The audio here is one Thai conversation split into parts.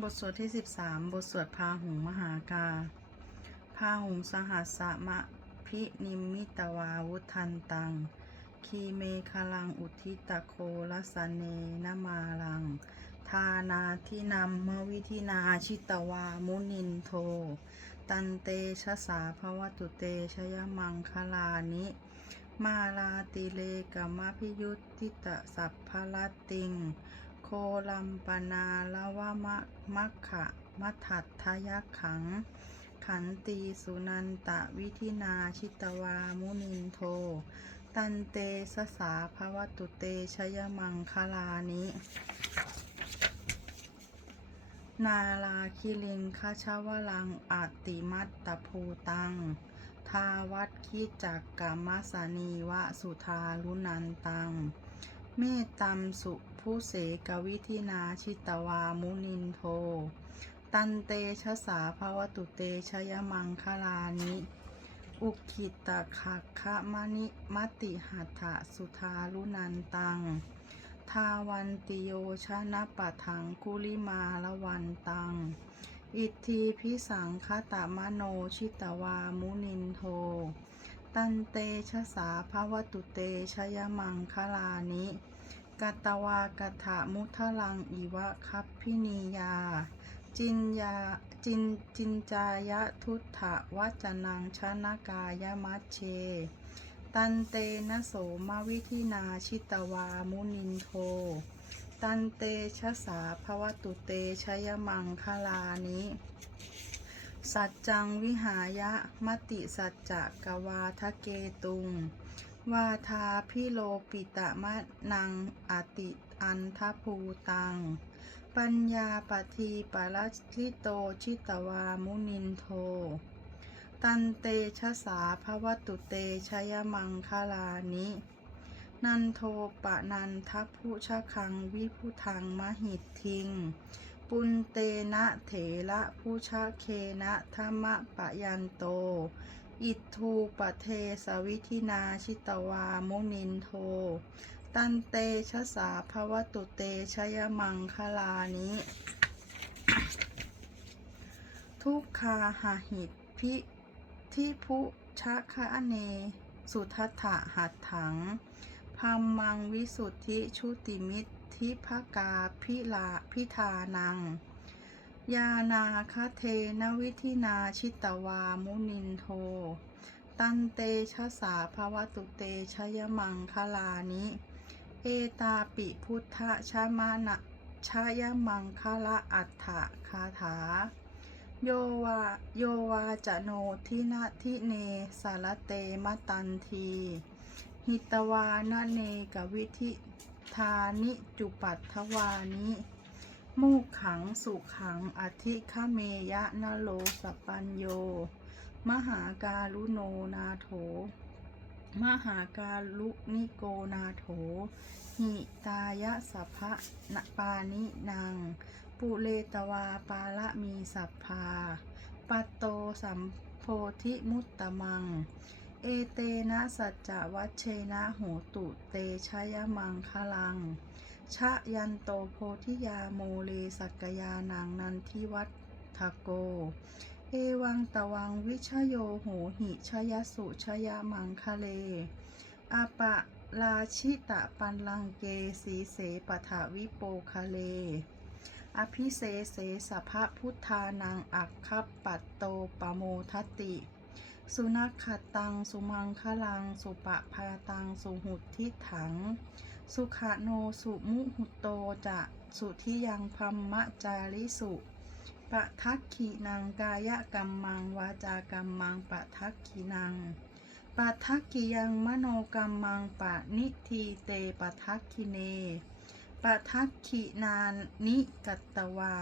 บทสวดที่ 13 บทสวดพาหุงมหากา พาหุงสหัสมะพินิมิตวาวุทันตัง คีเมคลังอุทิตโคลสเนนมาลัง ทานาทินัมมวิธินาชิตวามุนินโท ตันเตชะสาภวตุเตชยมังคลานิ มาลาติเลกัมพิยุตติตะสัพพลติง ลัมปนาลวะมะมัคคะมัทัตทยักขัง ขันตีสุนันตะวิธินาชิตวามุนินโท ตันเตสสาภวตุเตชยมังคลานิ นาลาคิลิงคาชาวลังอติมัตตภูตัง ทาวัดคิจักกามัสานีวะสุทาลุนันตัง เมตตมสุ ผู้เสกวิธินาชิตวามุนินโท ตันเตชะสาภวตุเตชยมังคลานิ อุคิตะขักคะมะนิมติหัตถสุทาลุนันตัง ทาวันติโยชนะปะถังกุลิมาละวันตัง อิทธีพิสังคตมโนชิตวามุนินโทตันเตชะสาภวตุเตชยมังคลานิ กัตวากถามุทลังอีวะคัพพินียา จินยาจินจินจายะทุตถะวัจนังชนกายมัชเช ตันเตนะโสมวิธินาชิตวามุนินโท ตันเตชะสาภวตุเตชยมังคลานิ สัจจังวิหายะมติสัจจะกวาทะเกตุง วาทาพิโลปิตะมะนังอติอันทภูตัง ปัญญาปทีปรัชิโตชิตวามุนินโท ตันเตชะสาภวตุเตชยมังคลานิ นันโทปะนันทัพพุชะคังวิพุทังมหิตทิง ปุนเตนะเถระผู้ชะเคนะธรรมปะยันโต อิทูปะเทสวิธินาชิตวามุนินโท ตันเตชะสาภวตุเตชยมังคลานิทุกคาหาหิตพิทิพุชะคะเน สุทัถะหัตถังพัมมังวิสุทธิชุติมิตทิภกาพิลาพิธานัง ยานาคเทนวิธินาชิตวามุนินโท ตันเตชะสาภวตุเตชยมังคลานิ เอตาปิพุทธชามานะชายมังคละอัฏฐคาถา โยวาโยวาจโนทินาทิเนสารเตมตันที หิตวานะเนกวิธิทานิจุปัตถวานิ มูขังสุขังอธิคเมยะนโลสปัญโย มหาการุโนนาโถ มหาการุนิโกนาโถ หิตายะสัพพะนปานินางปุเรตวาปาละมีสัพพาปัตโตสัมโพธิมุตตมัง เอเตนะสัจจวัชเชนะโหตุเตชยมังคลัง ชะยันโตโพธิยาโมเลสักยานางนันทิวัฒโก เอวังตวังวิชโยโหหิชยสุชยามังคะเลอาปะลาชิตะปันลังเกสีเสปะทวิโปคะเล อภิเสเสสภะพุทธานังอักคัปปัตโตปโมทติ สุนัขตัง สุมังคลัง สุปะพาตัง สุหุทิถัง สุขโนสุมุหุโตจะสุทิยังพัมมะจาริสุปะทักขีนังกายกรรมังวาจากรรมังปะทักขีนังปะทักขียังมโนกรรมังปะนิทีเตปะทักขีเนปะทักขีนานนิกัตตวา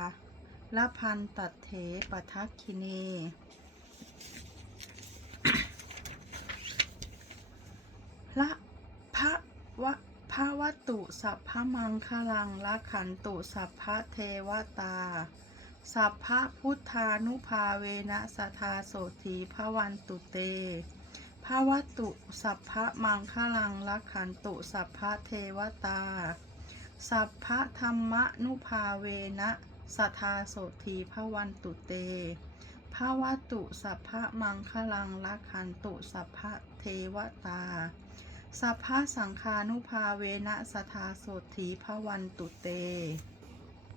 ละพันตัดเถปะทักขีเน ตุสัพพมังคลังละขันตุสัพพะเทวตา สัพพะพุทธานุภาเวนะสทาโสถีพวันตุเตภาวตุสัพพะมังคลังละขันตุสัพพะเทวตา สัพพะธรรมนุภาเวนะสทาโสถีพวันตุเตภาวตุสัพพะมังคลังละขันตุสัพพะเทวตา สัพพะสังคานุภาเวนะสทาโสถีพวันตุเต